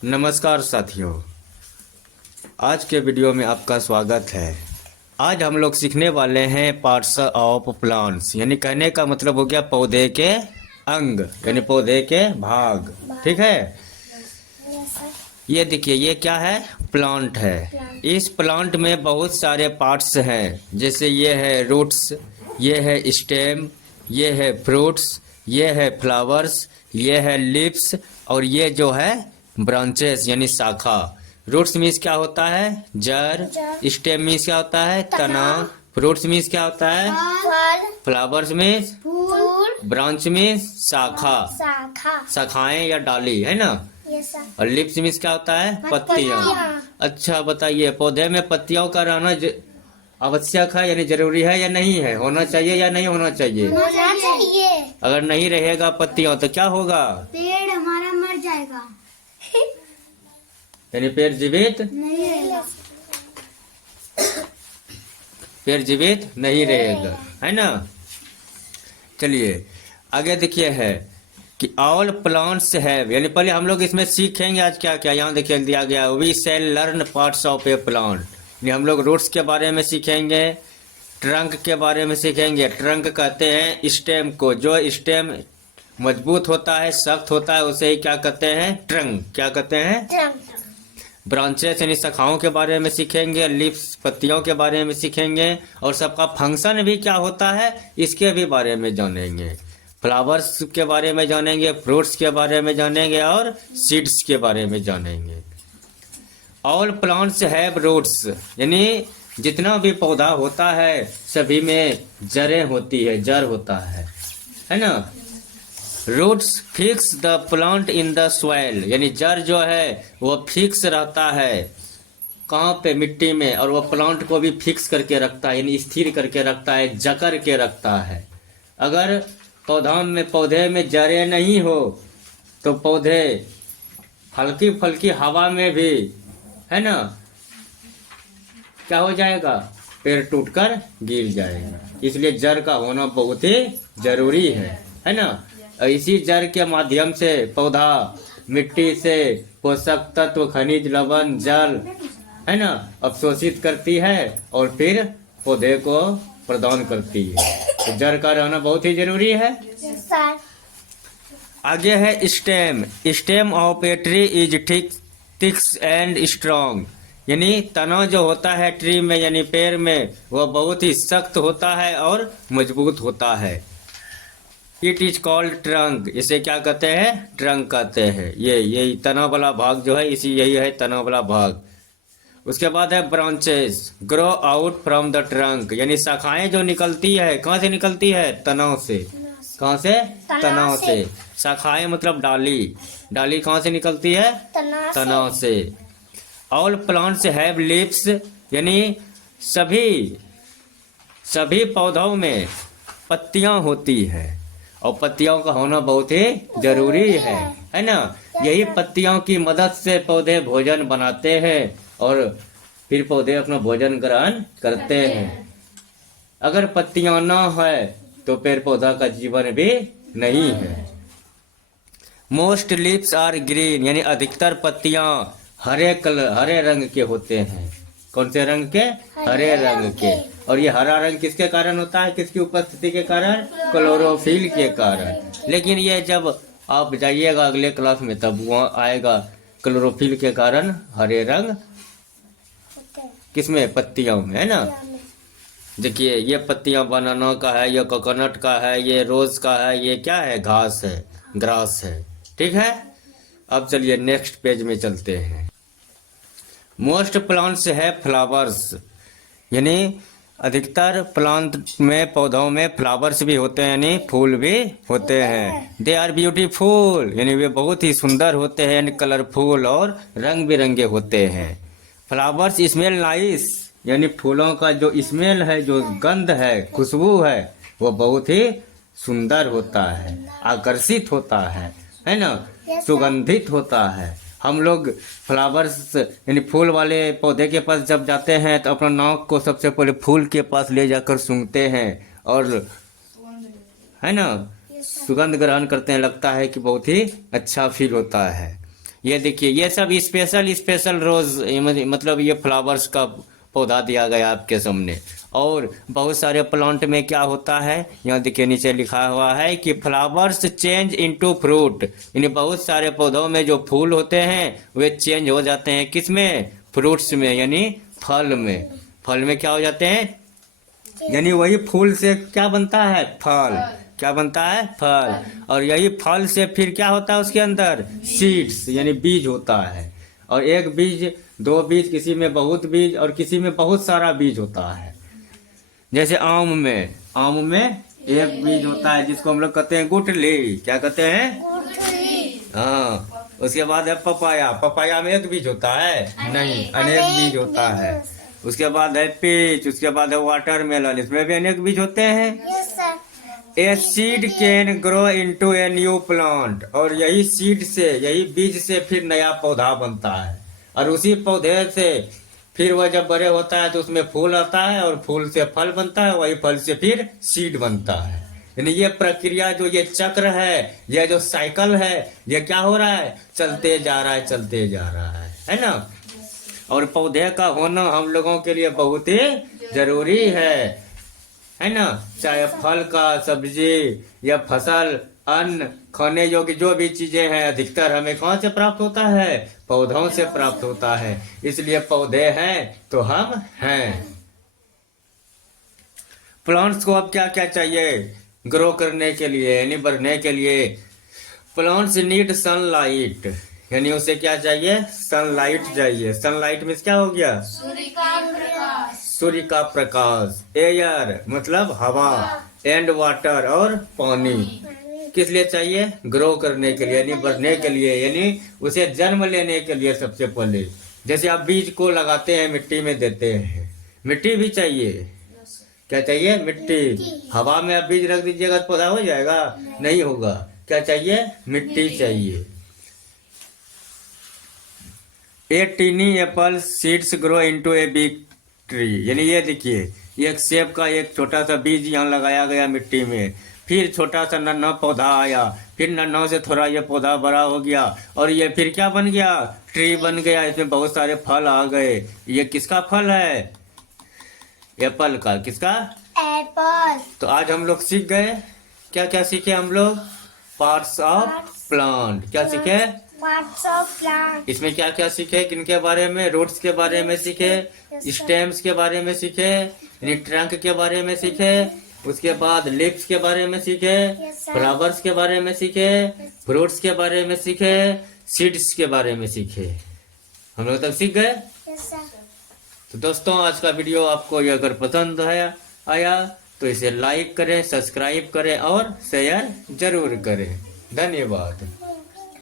नमस्कार साथियों, आज के वीडियो में आपका स्वागत है। आज हम लोग सीखने वाले हैं पार्ट्स ऑफ प्लांट्स, यानी कहने का मतलब हो गया पौधे के अंग, यानी पौधे के भाग। ठीक है, ये देखिए ये क्या है, प्लांट है। इस प्लांट में बहुत सारे पार्ट्स हैं, जैसे ये है रूट्स, ये है स्टेम, ये है फ्रूट्स, ये है फ्लावर्स, ये है लीव्स और ये जो है ब्रांचेस यानी शाखा। रूट्स मीन्स क्या होता है, जड़। स्टेम मीन्स क्या होता है, तना। फ्रूट्स मीन्स क्या होता है, फ्लावर्स मीन्स फूल। ब्रांच मीन्स शाखा, शाखाएं या डाली, है ना। और लिप्स मीन्स क्या होता है, पत्तियां। अच्छा बताइए, पौधे में पत्तियों का रहना आवश्यक है यानी जरूरी है या नहीं है, होना चाहिए या नहीं होना चाहिए? होना चाहिए। अगर नहीं रहेगा पत्तियों तो क्या होगा, पेड़ हमारा मर जाएगा, यानी पेड़ जीवित नहीं रहेगा। पेड़ जीवित नहीं रहेगा, है ना। चलिए आगे देखिए है कि ऑल प्लांट्स हैव, यानी पहले हम लोग इसमें सीखेंगे आज क्या क्या। यहाँ देखिए दिया गया, we shall learn parts of a plant, यानी हम लोग रूट्स के बारे में सीखेंगे, ट्रंक के बारे में सीखेंगे। ट्रंक कहते हैं स्टेम को, जो स्टेम मजबूत होता है, सख्त होता है, उसे ही क्या कहते हैं, ट्रंक। क्या कहते हैं, ब्रांचेस यानी शाखाओं के बारे में सीखेंगे। लीव्स पत्तियों के बारे में सीखेंगे, और सबका फंक्शन भी क्या होता है इसके भी बारे में जानेंगे। फ्लावर्स के बारे में जानेंगे, फ्रूट्स के बारे में जानेंगे और सीड्स के बारे में जानेंगे। ऑल प्लांट्स हैव रूट्स, यानी जितना भी पौधा होता है सभी में जड़ें होती है, जड़ होता है ना। Roots fix the plant in the soil, यानी जड़ जो है वो फिक्स रहता है कहाँ पे, मिट्टी में, और वो प्लांट को भी फिक्स करके रखता है, यानी स्थिर करके रखता है, जकड़ के रखता है। अगर पौधे में जड़ें नहीं हो तो पौधे हल्की फुल्की हवा में भी, है ना, क्या हो जाएगा, पेड़ टूटकर गिर जाएगा। इसलिए जड़ का होना बहुत ही जरूरी है ना। इसी जड़ के माध्यम से पौधा मिट्टी से पोषक तत्व, खनिज, लवण, जल, है ना, अवशोषित करती है और फिर पौधे को प्रदान करती है। तो जड़ का रहना बहुत ही जरूरी है। आगे है stem. Stem of a tree is thicks and strong, यानी तना जो होता है ट्री में यानी पेड़ में, वह बहुत ही सख्त होता है और मजबूत होता है। इट इज कॉल्ड ट्रंक, इसे क्या कहते हैं, ट्रंक कहते हैं। ये तना वाला भाग जो है यही है तना वाला भाग। उसके बाद है branches, grow out from the trunk, यानी शाखाएं जो निकलती है कहाँ से निकलती है, तनाव से। कहाँ से, तनाव से। शाखाएं मतलब डाली, डाली कहाँ से निकलती है, तनाव से। ऑल प्लांट्स हैव लीव्स, यानी सभी पौधों में पत्तियां होती है, और पत्तियों का होना बहुत ही जरूरी है ना। यही पत्तियों की मदद से पौधे भोजन बनाते हैं और फिर पौधे अपना भोजन ग्रहण करते हैं। अगर पत्तियां ना है तो पेड़ पौधा का जीवन भी नहीं है। मोस्ट लीव्स आर ग्रीन, यानी अधिकतर पत्तियां हरे रंग के होते हैं। कौन से रंग के, हरे रंग के। और ये हरा रंग किसके कारण होता है, किसकी उपस्थिति के कारण, क्लोरोफिल के कारण। लेकिन ये जब आप जाइएगा अगले क्लास में तब वहाँ आएगा क्लोरोफिल के कारण हरे रंग किसमें, पत्तियों में, है ना। देखिए ये पत्तियां बनाना का है, ये कोकोनट का है, ये रोज का है, ये क्या है, घास है, ग्रास है। ठीक है, अब चलिए नेक्स्ट पेज में चलते हैं। मोस्ट प्लांट्स है फ्लावर्स, यानी अधिकतर प्लांट में, पौधों में फ्लावर्स भी होते हैं, यानी फूल भी होते हैं। दे आर ब्यूटीफुल, यानी वे बहुत ही सुंदर होते हैं, यानी कलरफुल और रंग बिरंगे होते हैं। फ्लावर्स स्मेल नाइस, यानी फूलों का जो स्मेल है, जो गंध है, खुशबू है, वो बहुत ही सुंदर होता है, आकर्षित होता है ना, सुगंधित होता है। हम लोग फ्लावर्स यानी फूल वाले पौधे के पास जब जाते हैं तो अपना नाक को सबसे पहले फूल के पास ले जाकर सूंघते हैं और, है ना, सुगंध ग्रहण करते हैं, लगता है कि बहुत ही अच्छा फील होता है। ये देखिए ये सब स्पेशल स्पेशल रोज मतलब ये फ्लावर्स का पौधा दिया गया आपके सामने। और बहुत सारे प्लांट में क्या होता है, यहाँ देखिए नीचे लिखा हुआ है कि फ्लावर्स चेंज इनटू फ्रूट, यानी बहुत सारे पौधों में जो फूल होते हैं वे चेंज हो जाते हैं किसमें, फ्रूट्स में, यानी फल में। फल में क्या हो जाते हैं, यानी वही फूल से क्या बनता है, फल। क्या बनता है, फल। और यही फल से फिर क्या होता है उसके अंदर, सीड्स, यानी बीज होता है। और एक बीज, दो बीज, किसी में बहुत बीज और किसी में बहुत सारा बीज होता है। जैसे आम में एक बीज होता है जिसको हम लोग कहते हैं गुठली। क्या कहते हैं, हाँ। उसके बाद है पपाया, पपाया में एक बीज होता है, नहीं, अनेक बीज होता है। उसके बाद है पीच, उसके बाद है वाटरमेलन, इसमें भी अनेक बीज होते हैं। A seed can grow into a new plant, और यही सीड से, यही बीज से फिर नया पौधा बनता है। और उसी पौधे से फिर वह जब बड़े होता है तो उसमें फूल आता है, और फूल से फल बनता है, वही फल से फिर सीड बनता है। यानी ये प्रक्रिया, जो ये चक्र है, यह जो साइकिल है, ये क्या हो रहा है, चलते जा रहा है, चलते जा रहा है ना। और पौधे का होना हम लोगों के लिए बहुत ही जरूरी है ना। चाहे फल का, सब्जी या फसल, अन्न, खाने योग्य जो भी चीजें हैं, अधिकतर हमें कहाँ से प्राप्त होता है, पौधों से प्राप्त होता है। इसलिए पौधे हैं तो हम हैं। प्लांट्स को अब क्या क्या चाहिए ग्रो करने के लिए, यानी बढ़ने के लिए, प्लांट्स नीड सनलाइट, यानी उसे क्या चाहिए, सनलाइट चाहिए। सनलाइट में क्या हो गया, सूर्य का प्रकाश। एयर मतलब हवा, एंड वाटर और पानी। किस लिए चाहिए, ग्रो करने के लिए, यानी बढ़ने के लिए, यानी उसे जन्म लेने के लिए। सबसे पहले जैसे आप बीज को लगाते हैं, मिट्टी में देते हैं, मिट्टी भी चाहिए। क्या चाहिए, मिट्टी। हवा में आप बीज रख दीजिएगा तो पौधा हो जाएगा, नहीं होगा। क्या चाहिए, मिट्टी चाहिए। A tiny apple seeds grow into a big tree, यानी ये देखिए, एक सेब का एक छोटा सा बीज यहाँ लगाया गया मिट्टी में, फिर छोटा सा नन्हा पौधा आया, फिर नन्हा से थोड़ा ये पौधा बड़ा हो गया, और ये फिर क्या बन गया, ट्री बन गया। इसमें बहुत सारे फल आ गए। ये किसका फल है, एप्पल का। किसका, एप्पल। तो आज हम लोग सीख गए, क्या क्या सीखे हम लोग, पार्ट्स ऑफ प्लांट। क्या सीखे, पार्ट्स ऑफ प्लांट। इसमें क्या क्या सीखे, किनके बारे में, रूट्स के बारे में सीखे, स्टेम्स के बारे में सीखे, यानी ट्रंक के बारे में सीखे, उसके बाद लिप्स के बारे में सीखे, फ्लावर्स के बारे में सीखे, फ्रूट्स के बारे में सीखे, सीड्स के बारे में सीखे। हम लोग तक सीख गए। तो दोस्तों आज का वीडियो आपको ये अगर पसंद आया तो इसे लाइक करें, सब्सक्राइब करें और शेयर जरूर करें। धन्यवाद।